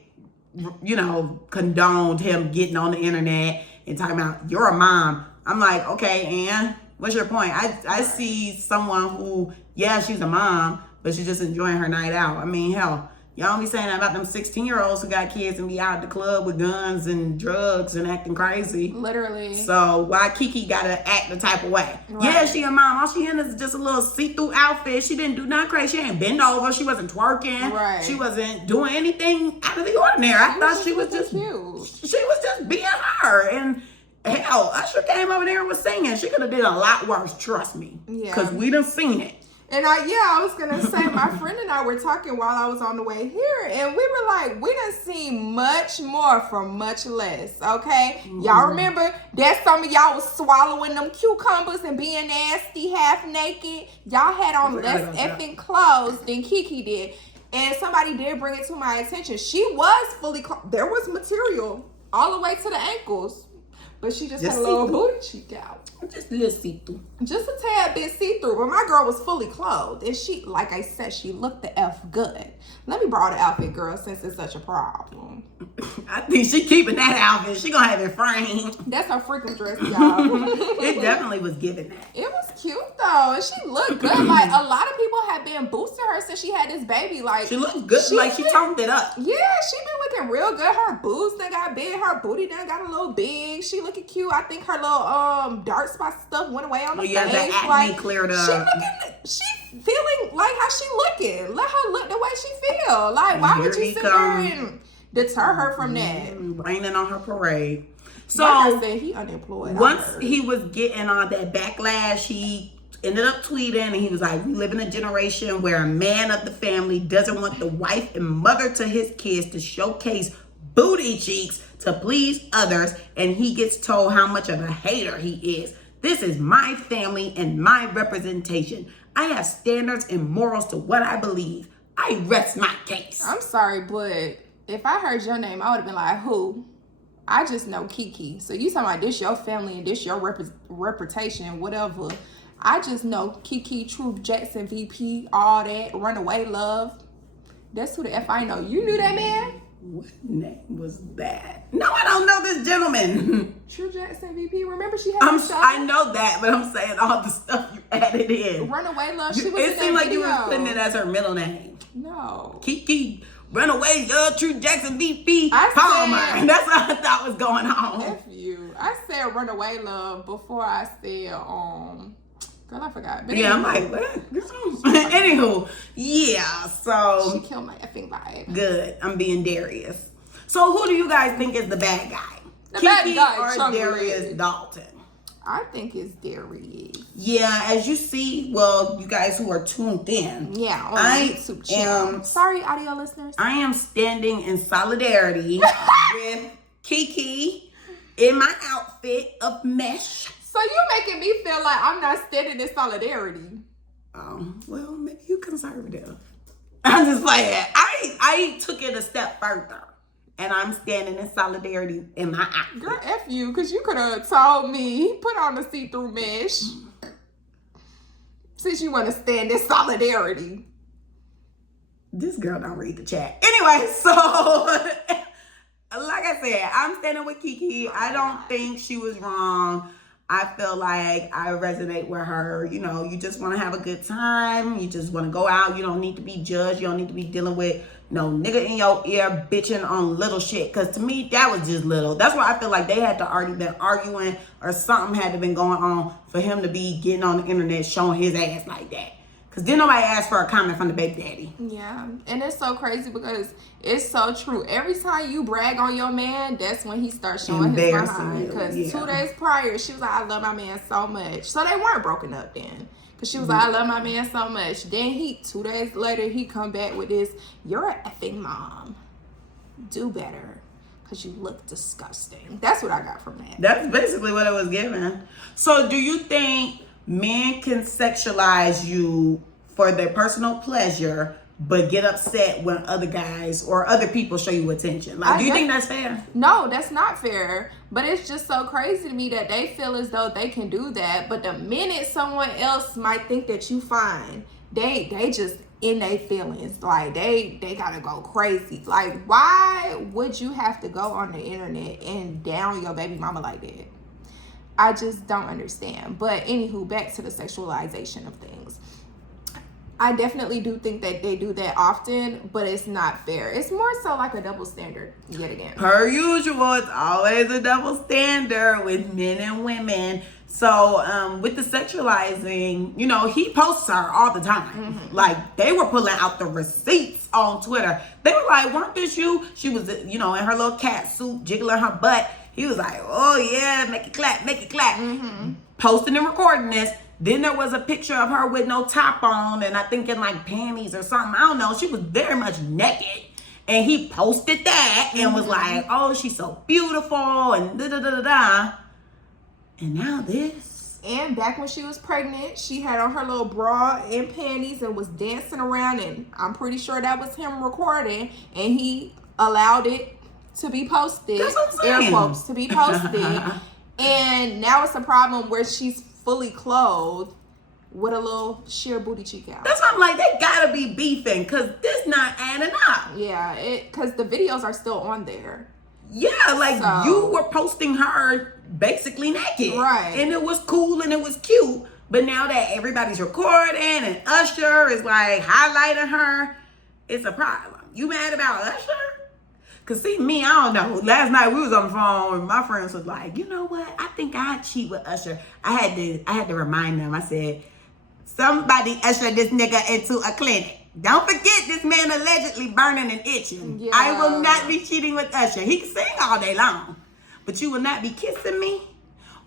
condoned him getting on the internet and talking about, you're a mom. I'm like, okay, and what's your point? I see someone who, yeah, she's a mom, but she's just enjoying her night out. I mean, hell, y'all be saying that about them 16-year-olds who got kids and be out at the club with guns and drugs and acting crazy. Literally. So why KEKE gotta act the type of way? Right. Yeah, she a mom. All she in is just a little see-through outfit. She didn't do nothing crazy. She ain't bend over. She wasn't twerking. Right. She wasn't doing anything out of the ordinary. I thought she was just cute. She was just being her. And hell, Usher came over there and was singing. She could have did a lot worse, trust me. Yeah. Because we done seen it. And I was gonna say, my friend and I were talking while I was on the way here, and we were like, we done seen much more for much less, okay? Y'all remember that some of y'all was swallowing them cucumbers and being nasty, half naked? Y'all had on less effing clothes than KEKE did. And somebody did bring it to my attention. She was fully there was material all the way to the ankles, but she just had a little booty cheek out. Just a little see-through. Just a tad bit see-through, but my girl was fully clothed. And she, like I said, she looked the F good. Let me borrow the outfit, girl, since it's such a problem. I think she keeping that outfit. She gonna have it framed. That's her freaking dress, y'all. It definitely was giving that. It was cute, though. And she looked good. Like, a lot of people have been boosting her since she had this baby. Like, she looked good. She toned it up. Yeah, she been looking real good. Her boobs done got big. Her booty done got a little big. She looking cute. I think her little dark spot stuff went away on the face. Yeah, the acne cleared up. She feeling like how she looking. Let her look the way she feel. Like, why would you sit there and deter her from that? Raining on her parade. So, like I said, he unemployed. Once he was getting all that backlash, he ended up tweeting and he was like, we live in a generation where a man of the family doesn't want the wife and mother to his kids to showcase booty cheeks to please others, and he gets told how much of a hater he is. This is my family and my representation. I have standards and morals to what I believe. I rest my case. I'm sorry, but if I heard your name, I would have been like, who? I just know KEKE. So you talking about this your family and this your reputation, whatever. I just know KEKE, Truth Jackson, VP, all that, Runaway Love. That's who the F I know. You knew that man? What name was that? No, I don't know this gentleman. True Jackson VP. Remember she had a show? I know that, but I'm saying all the stuff you added in. Runaway Love. She was in it seemed like video. You were putting it as her middle name. No. KEKE, Runaway Love, True Jackson VP, Palmer. That's what I thought was going on. F you. I said Runaway Love before I said girl, I forgot. But yeah, anyway. I'm like, what? Anywho, yeah, so. She killed my effing vibe. Good. I'm being Darius. So who do you guys think is the bad guy? The bad guy, or Darius Dalton? I think it's Darius. Yeah, as you see, well, you guys who are tuned in. Yeah, on YouTube channel. Sorry, audio listeners. I am standing in solidarity with KEKE in my outfit of mesh. So you making me feel like I'm not standing in solidarity. Well, maybe you conservative. I'm just playing. I took it a step further. And I'm standing in solidarity in my outfit. Girl, F you, because you could have told me, put on the see-through mesh. Since you want to stand in solidarity. This girl don't read the chat. Anyway, so like I said, I'm standing with KEKE. I don't think she was wrong. I feel like I resonate with her. You know, you just want to have a good time. You just want to go out. You don't need to be judged. You don't need to be dealing with no nigga in your ear bitching on little shit. Because to me, that was just little. That's why I feel like they had to already been arguing or something had to been going on for him to be getting on the internet showing his ass like that. Because then nobody asked for a comment from the baby daddy. Yeah, and it's so crazy because it's so true. Every time you brag on your man, that's when he starts showing his behind. Because 2 days prior, she was like, I love my man so much. So they weren't broken up then. Because she was like, I love my man so much. Then 2 days later, he come back with this, you're an effing mom. Do better. Because you look disgusting. That's what I got from that. That's basically what it was given. So do you think men can sexualize you for their personal pleasure, but get upset when other guys or other people show you attention. Like, do you think that's fair? No, that's not fair. But it's just so crazy to me that they feel as though they can do that. But the minute someone else might think that you fine, they just in their feelings. Like, they gotta go crazy. Like, why would you have to go on the internet and down your baby mama like that? I just don't understand. But anywho, back to the sexualization of things. I definitely do think that they do that often, but it's not fair. It's more so like a double standard yet again. Per usual, it's always a double standard with men and women. So with the sexualizing, you know, he posts her all the time. Like, they were pulling out the receipts on Twitter. They were like, weren't this you? She was, you know, in her little cat suit, jiggling her butt. He was like, oh yeah, make it clap, make it clap. Posting and recording this. Then there was a picture of her with no top on, and I think in like panties or something. I don't know. She was very much naked. And he posted that and was like, oh, she's so beautiful and da-da-da-da-da. And now this. And back when she was pregnant, she had on her little bra and panties and was dancing around, and I'm pretty sure that was him recording, and he allowed it to be posted. That's what I'm saying. Air quotes, to be posted. And now it's a problem where she's fully clothed with a little sheer booty cheek out. That's why I'm like, they gotta be beefing, because this not adding up. Yeah, because the videos are still on there. Yeah, like, so, you were posting her basically naked. Right. And it was cool and it was cute. But now that everybody's recording and Usher is like highlighting her, it's a problem. You mad about Usher? Cause see, me, I don't know. Last night we was on the phone and my friends was like, you know what? I think I'd cheat with Usher. I had to remind them. I said, somebody usher this nigga into a clinic. Don't forget, this man allegedly burning and itching. Yeah. I will not be cheating with Usher. He can sing all day long, but you will not be kissing me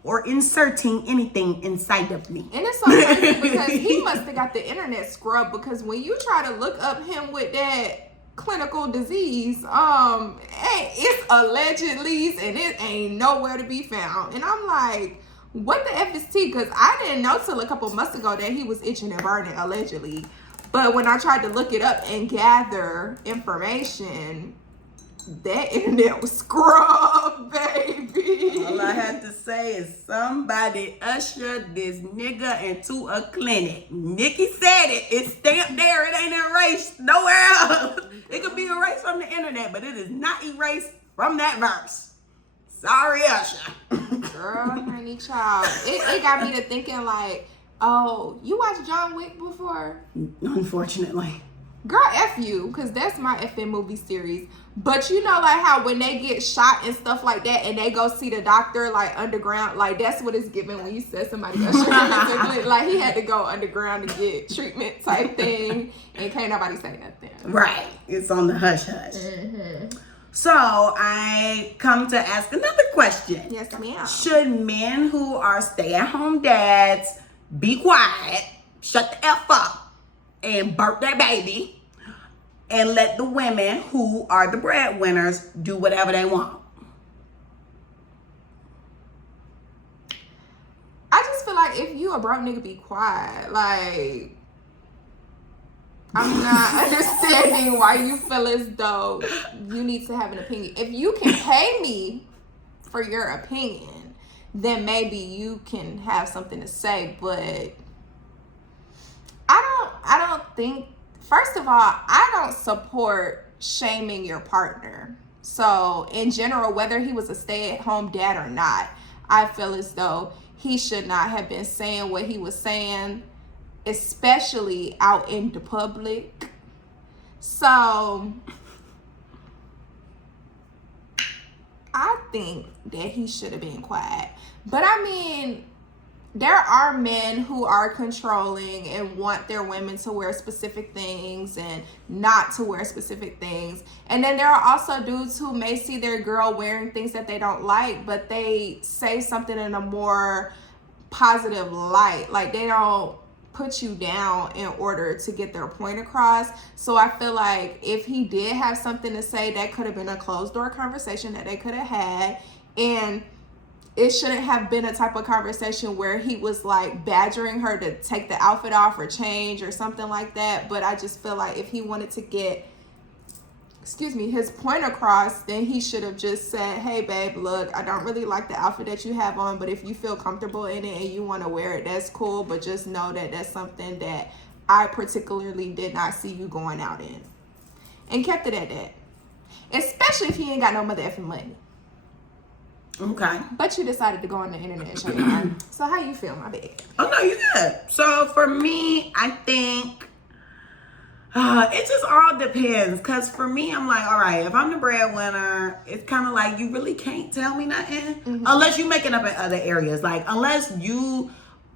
or inserting anything inside of me. And it's so crazy because he must have got the internet scrub, because when you try to look up him with that clinical disease, it's allegedly and it ain't nowhere to be found. And I'm like, what the F is T? Because I didn't know till a couple months ago that he was itching and burning allegedly. But when I tried to look it up and gather information, that internet was scrubbed, baby. All I had to say is somebody ushered this nigga into a clinic. Nikki said it. It's stamped there. It ain't erased nowhere else. It could be erased from the internet, but it is not erased from that verse. Sorry, Usher. Girl, honey, child. It got me to thinking like, oh, you watched John Wick before? Unfortunately. Girl, F you, because that's my FM movie series. But you know, like how when they get shot and stuff like that and they go see the doctor, like underground, like that's what it's given when you said somebody got shot. Like he had to go underground to get treatment type thing, and can't nobody say nothing. Right. It's on the hush hush. So I come to ask another question. Yes, ma'am. Should men who are stay-at-home dads be quiet, shut the F up, and birth their baby, and let the women who are the breadwinners do whatever they want? I just feel like if you a broke nigga, be quiet. Like, I'm not understanding why you feel as though you need to have an opinion. If you can pay me for your opinion, then maybe you can have something to say. But I don't think, first of all, I don't support shaming your partner. So in general, whether he was a stay-at-home dad or not, I feel as though he should not have been saying what he was saying, especially out in the public. So I think that he should have been quiet. But I mean, there are men who are controlling and want their women to wear specific things and not to wear specific things. And then there are also dudes who may see their girl wearing things that they don't like, but they say something in a more positive light. Like, they don't put you down in order to get their point across. So I feel like if he did have something to say, that could have been a closed door conversation that they could have had. And it shouldn't have been a type of conversation where he was like badgering her to take the outfit off or change or something like that. But I just feel like if he wanted to get, his point across, then he should have just said, hey babe, look, I don't really like the outfit that you have on, but if you feel comfortable in it and you want to wear it, that's cool. But just know that that's something that I particularly did not see you going out in. And kept it at that. Especially if he ain't got no mother effing money. Okay. But you decided to go on the internet, Shayna. So how you feel, my bad? Oh, no, you good. So for me, I think it just all depends. Because for me, I'm like, all right, if I'm the breadwinner, it's kind of like you really can't tell me nothing. Unless you make it up in other areas. Like, unless you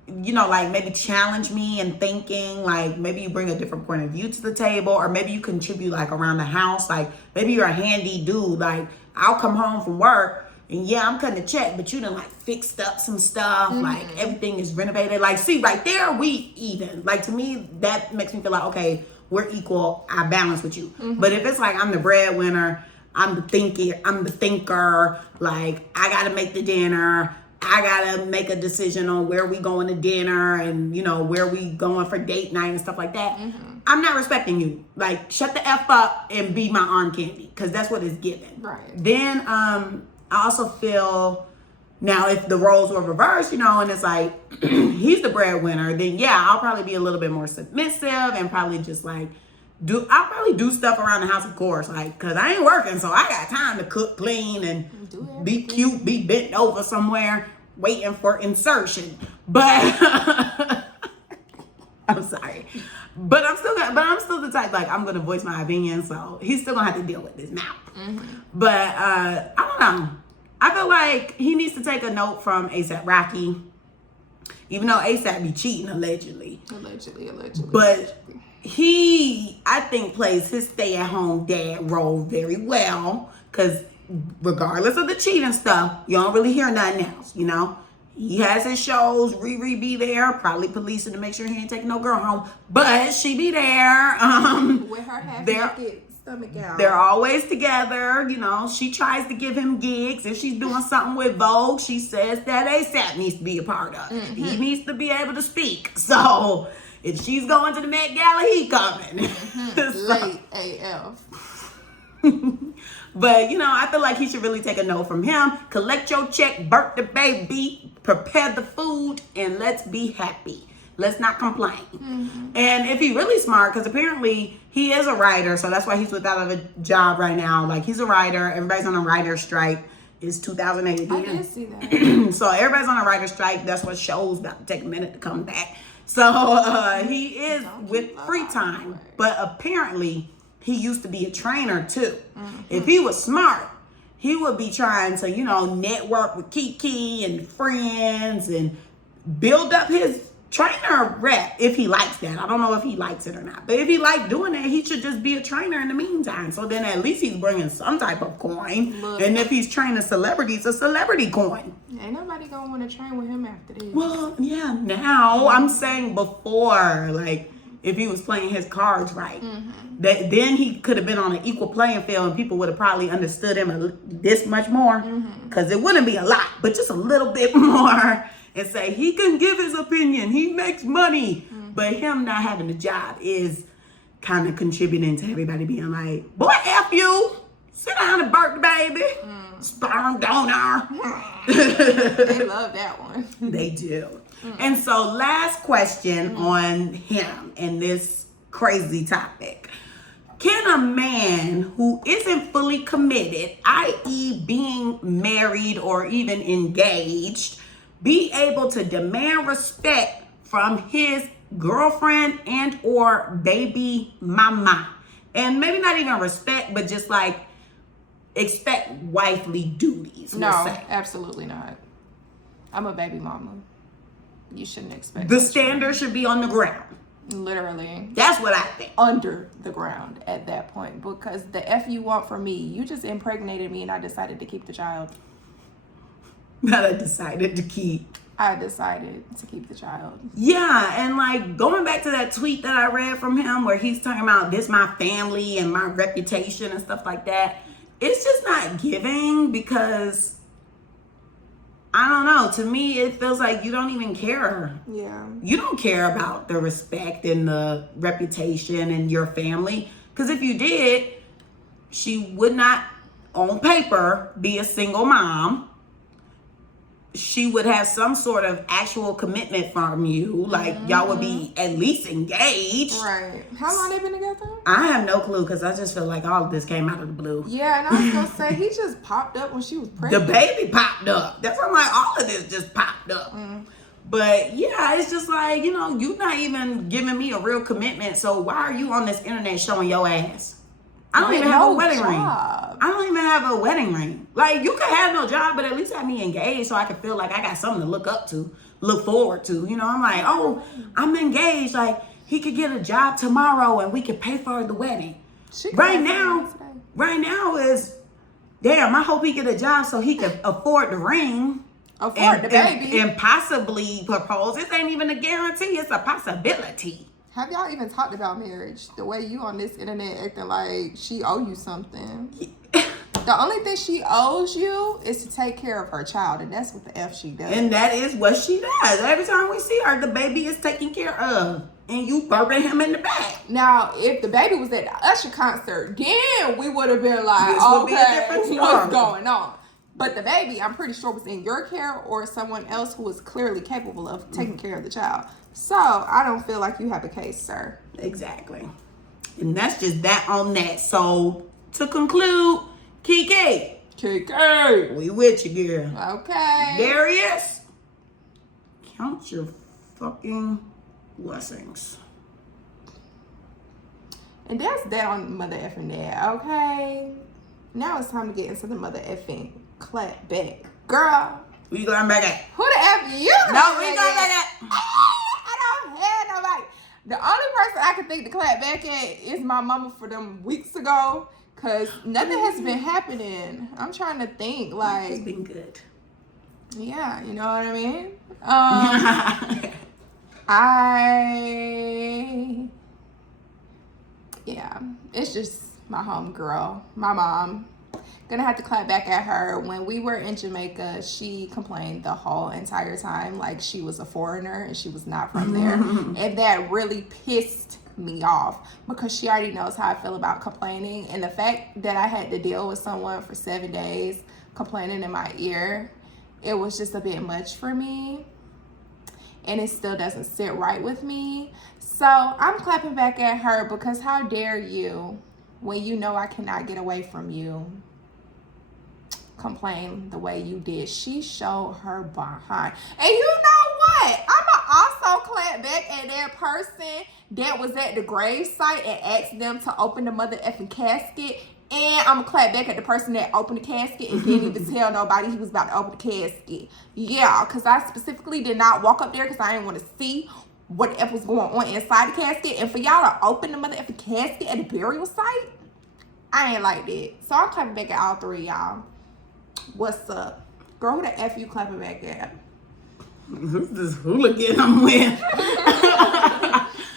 know, like maybe challenge me in thinking, like maybe you bring a different point of view to the table, or maybe you contribute like around the house. Like maybe you're a handy dude. Like I'll come home from work and yeah, I'm cutting a check, but you done like fixed up some stuff. Like everything is renovated. Like, see, right there, we even. Like to me, that makes me feel like, okay, we're equal. I balance with you. But if it's like I'm the breadwinner, I'm the thinker. Like I gotta make the dinner. I gotta make a decision on where we going to dinner and, you know, where we going for date night and stuff like that. I'm not respecting you. Like, shut the F up and be my arm candy, because that's what it's given. Right. Then I also feel, now if the roles were reversed, you know, and it's like he's the breadwinner, then yeah, I'll probably be a little bit more submissive and probably just like I'll probably do stuff around the house, of course, like, because I ain't working, so I got time to cook, clean, and be cute, be bent over somewhere, waiting for insertion. But I'm sorry. But I'm still the type, like, I'm going to voice my opinion, so he's still going to have to deal with this mouth. But I don't know. I feel like he needs to take a note from A$AP Rocky, even though A$AP be cheating, allegedly. But he, I think, plays his stay-at-home dad role very well, because regardless of the cheating stuff, you don't really hear nothing else, you know? He has his shows, Riri be there, probably policing to make sure he ain't taking no girl home, but she be there. With her half-naked stomach out. They're always together, you know. She tries to give him gigs. If she's doing something with Vogue, she says that A$AP needs to be a part of it. He needs to be able to speak. So if she's going to the Met Gala, he coming. Late AF. But, you know, I feel like he should really take a note from him. Collect your check, birth the baby, prepare the food, and let's be happy. Let's not complain. And if he really smart, because apparently he is a writer, so that's why he's without a job right now. Like, he's a writer. Everybody's on a writer's strike. It's 2008 again. I did see that. So everybody's on a writer's strike. That's what shows about to take a minute to come back. So he is with free time. But apparently he used to be a trainer too. If he was smart, he would be trying to, you know, network with KEKE and friends and build up his trainer rep if he likes that. I don't know if he likes it or not. But if he likes doing that, he should just be a trainer in the meantime. So then at least he's bringing some type of coin. Look. And if he's training celebrities, a celebrity coin. Ain't nobody gonna want to train with him after this. Well, yeah, now. I'm saying before, like, if he was playing his cards right. That then he could have been on an equal playing field and people would have probably understood him this much more. Because it wouldn't be a lot, but just a little bit more. And say he can give his opinion. He makes money. But him not having a job is kind of contributing to everybody being like, boy, F you. Sit down and birth the baby. Sperm donor. They love that one. They do. And so last question on him and this crazy topic. Can a man who isn't fully committed, i.e. being married or even engaged, be able to demand respect from his girlfriend and or baby mama? And maybe not even respect, but just like expect wifely duties. No, we'll say. absolutely not. I'm a baby mama. You shouldn't expect The that standard should be on the ground. literally That's what I think. under the ground at that point, because the F you want from me, you just impregnated me and I decided to keep the child. That I decided to keep. I decided to keep the child. Yeah, and like going back to that tweet that I read from him where he's talking about this my family and my reputation and stuff like that. It's just not giving, because I don't know. To me, it feels like you don't even care. Yeah. You don't care about the respect and the reputation and your family. Because if you did, she would not, on paper, be a single mom. She would have some sort of actual commitment from you. Like, y'all would be at least engaged. Right. How long they been together? I have no clue because I just feel like all of this came out of the blue. Yeah, and I was going to say, he just popped up when she was pregnant. The baby popped up. That's why I'm like, all of this just popped up. But yeah, it's just like, you know, you're not even giving me a real commitment. So why are you on this internet showing your ass? I don't even have a wedding ring. I don't even have a wedding ring. Like, you could have no job, but at least have me engaged so I can feel like I got something to look up to, look forward to. You know, I'm like, oh, I'm engaged. Like, he could get a job tomorrow and we could pay for the wedding. Right now is, damn, I hope he get a job so he could afford the ring. Afford the baby. And possibly propose. This ain't even a guarantee. It's a possibility. Have y'all even talked about marriage? The way you on this internet acting like she owe you something. The only thing she owes you is to take care of her child, and that's what the F she does. And that is what she does. Every time we see her, the baby is taken care of. And you burping him in the back. Now, if the baby was at the Usher concert, then we would have been like, this would okay, be a different story. What's going on? But the baby, I'm pretty sure, was in your care or someone else who was clearly capable of taking care of the child. So, I don't feel like you have a case, sir. Exactly. And that's just that on that. So, to conclude, KEKE. KEKE. We with you, girl. Okay. Darius, count your fucking blessings. And that's that on mother effing dad, okay? Now it's time to get into the mother effing clapback. Girl. Who you going back at? Who the F you? No, we going back at. I don't have nobody. The only person I can think to clap back at is my mama for them weeks ago. Because nothing has been happening. I'm trying to think, like. It's been good. Yeah, you know what I mean? Yeah, it's just my home girl, my mom. Gonna have to clap back at her. When we were in Jamaica, she complained the whole entire time like she was a foreigner and she was not from there. And that really pissed me off because she already knows how I feel about complaining. And the fact that I had to deal with someone for 7 days complaining in my ear, it was just a bit much for me. And it still doesn't sit right with me. So I'm clapping back at her because how dare you, when you know I cannot get away from you, complain the way you did. She showed her behind. And you know what? I'ma also clap back at that person that was at the grave site and asked them to open the mother effing casket. And I'm gonna clap back at the person that opened the casket and didn't even tell nobody he was about to open the casket. Yeah, because I specifically did not walk up there because I didn't want to see what the F was going on inside the casket. And for y'all to open the mother effing casket at the burial site, I ain't like that. So I'm clapping back at all three of y'all. What's up? Girl, who the F you clapping back at? Who's this hooligan I'm with?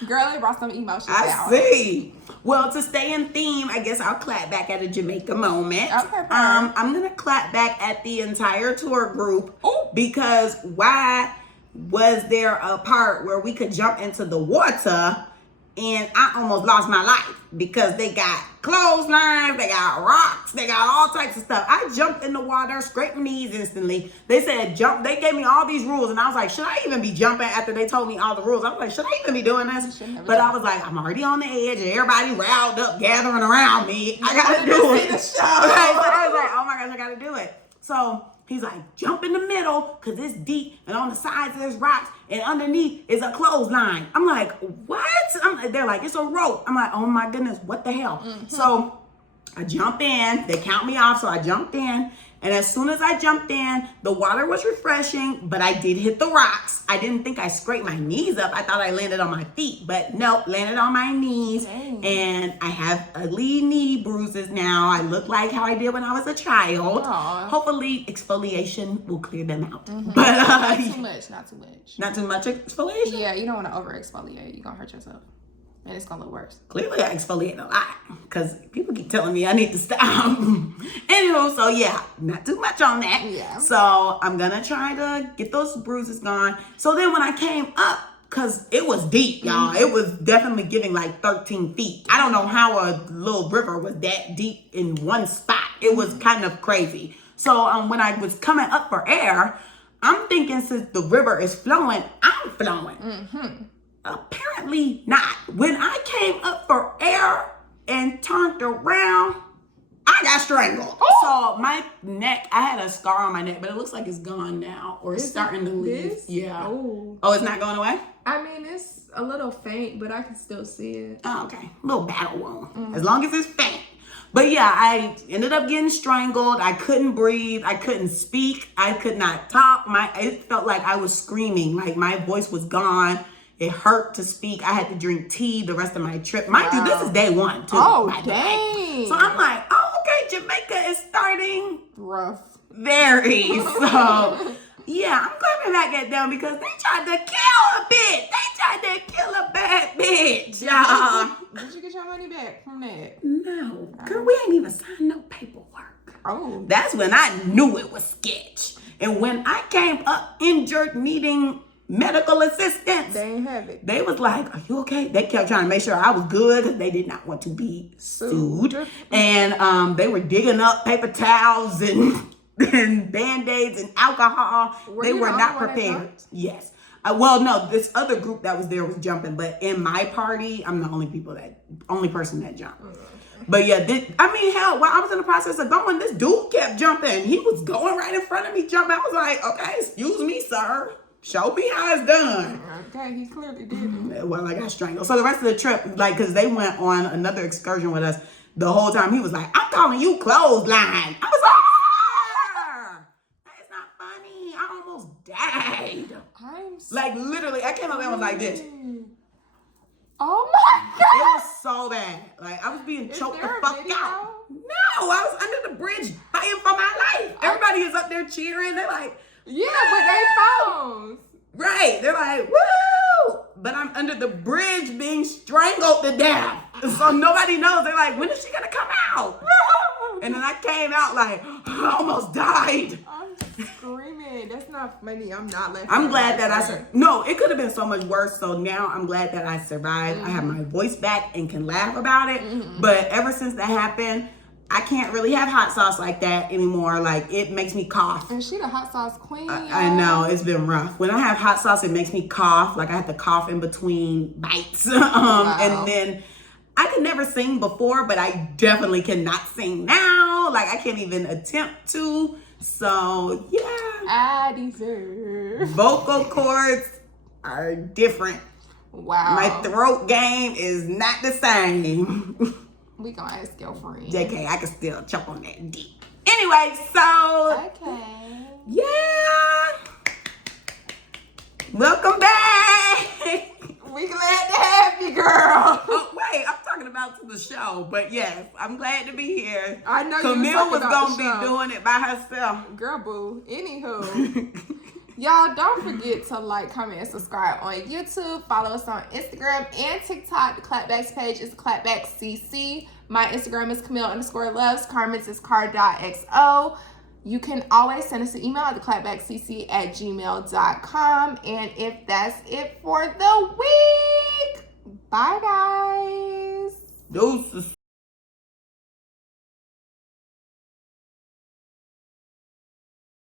Girl, they brought some emotions out. I see. Well, to stay in theme, I guess I'll clap back at a Jamaica moment. Okay, I'm going to clap back at the entire tour group. Ooh. Because why was there a part where we could jump into the water and I almost lost my life because they got clotheslines, they got rocks, they got all types of stuff. I jumped in the water, scraped my knees instantly. They said jump. They gave me all these rules and I was like, should I even be jumping after they told me all the rules? I was like, should I even be doing this? But I was like, I'm already on the edge and everybody riled up, gathering around me. I gotta do it. Okay, so I was like, oh my gosh, I gotta do it. So he's like, jump in the middle because it's deep and on the sides there's rocks and underneath is a clothesline. I'm like, what? They're like, it's a rope. I'm like, oh my goodness, what the hell? So I jump in. They count me off, so I jumped in. And as soon as I jumped in, the water was refreshing, but I did hit the rocks. I didn't think I scraped my knees up. I thought I landed on my feet, but nope, landed on my knees. Dang. And I have ugly knee bruises now. I look like how I did when I was a child. Aww. Hopefully, exfoliation will clear them out. But not too much. Not too much exfoliation? Yeah, you don't want to over exfoliate. You're going to hurt yourself. And it's gonna look worse. Clearly, I exfoliate a lot because people keep telling me I need to stop. Anywho, so yeah, not too much on that. Yeah. So I'm gonna try to get those bruises gone. So then when I came up, because it was deep, y'all. It was definitely giving like 13 feet. I don't know how a little river was that deep in one spot. It was kind of crazy. So when I was coming up for air, I'm thinking since the river is flowing, I'm flowing. Apparently not. When I came up for air and turned around, I got strangled. So my neck, I had a scar on my neck, but it looks like it's gone now, or it's starting to leave. This? Yeah. Oh, it's not going away? I mean, it's a little faint, but I can still see it. Oh, okay. Little battle wound. As long as it's faint. But yeah, I ended up getting strangled. I couldn't breathe. I couldn't speak. I could not talk. It felt like I was screaming. Like my voice was gone. It hurt to speak. I had to drink tea the rest of my trip. Mind you, this is day one, too. Oh, by the way. dang. So I'm like, okay, Jamaica is starting Rough. very. So, yeah, I'm clapping back at them because they tried to kill a bitch. They tried to kill a bad bitch, y'all. Did you get your money back from that? No, girl, we ain't even signed no paperwork. Oh. That's when I knew it was sketch. And when I came up injured, needing medical assistance, They ain't have it. they was like, are you okay? They kept trying to make sure I was good because they did not want to be sued. And they were digging up paper towels and Band-Aids and alcohol. They were not prepared. Yes. Well, no, this other group that was there was jumping, but in my party, I'm the only person that jumped. But yeah, hell, while I was in the process of going, this dude kept jumping. He was going right in front of me, jumping. I was like, okay, excuse me, sir. Show me how it's done. Okay, he clearly did. Well, I got strangled. So the rest of the trip, like, because they went on another excursion with us, the whole time he was like, I'm calling you clothesline. I was like, that's not funny. I almost died. Like, literally, I came up and was like this. Oh my God. It was so bad. Like, I was being choked the fuck out. No, I was under the bridge fighting for my life. Everybody is up there cheering. They're like, yeah, with their phones. Right. They're like, woo! But I'm under the bridge being strangled to death. So nobody knows. They're like, when is she going to come out? And then I came out like, I almost died. I'm screaming. That's not funny. I'm not laughing. I'm glad that I survived. No, it could have been so much worse. So now I'm glad that I survived. I have my voice back and can laugh about it. But ever since that happened, I can't really have hot sauce like that anymore. Like, it makes me cough. And she the hot sauce queen. I know, it's been rough. When I have hot sauce, it makes me cough. Like, I have to cough in between bites. And then I could never sing before, but I definitely cannot sing now. Like, I can't even attempt to. So, yeah. I deserve. Vocal cords are different. Wow. My throat game is not the same. We gonna ask your friend. JK, I can still choke on that D. Anyway, so. Okay. Yeah. Welcome back. We glad to have you, girl. Oh, wait, I'm talking about to the show, but yes, I'm glad to be here. I know Camille you was gonna be doing it by herself. Girl, boo. Anywho. Y'all, don't forget to like, comment, and subscribe on YouTube. Follow us on Instagram and TikTok. The Clapback's page is theclapbackcc. My Instagram is Camille_loves. Carmen's is car.xo. You can always send us an email at theclapbackcc@gmail.com. And if that's it for the week, bye, guys. Deuces.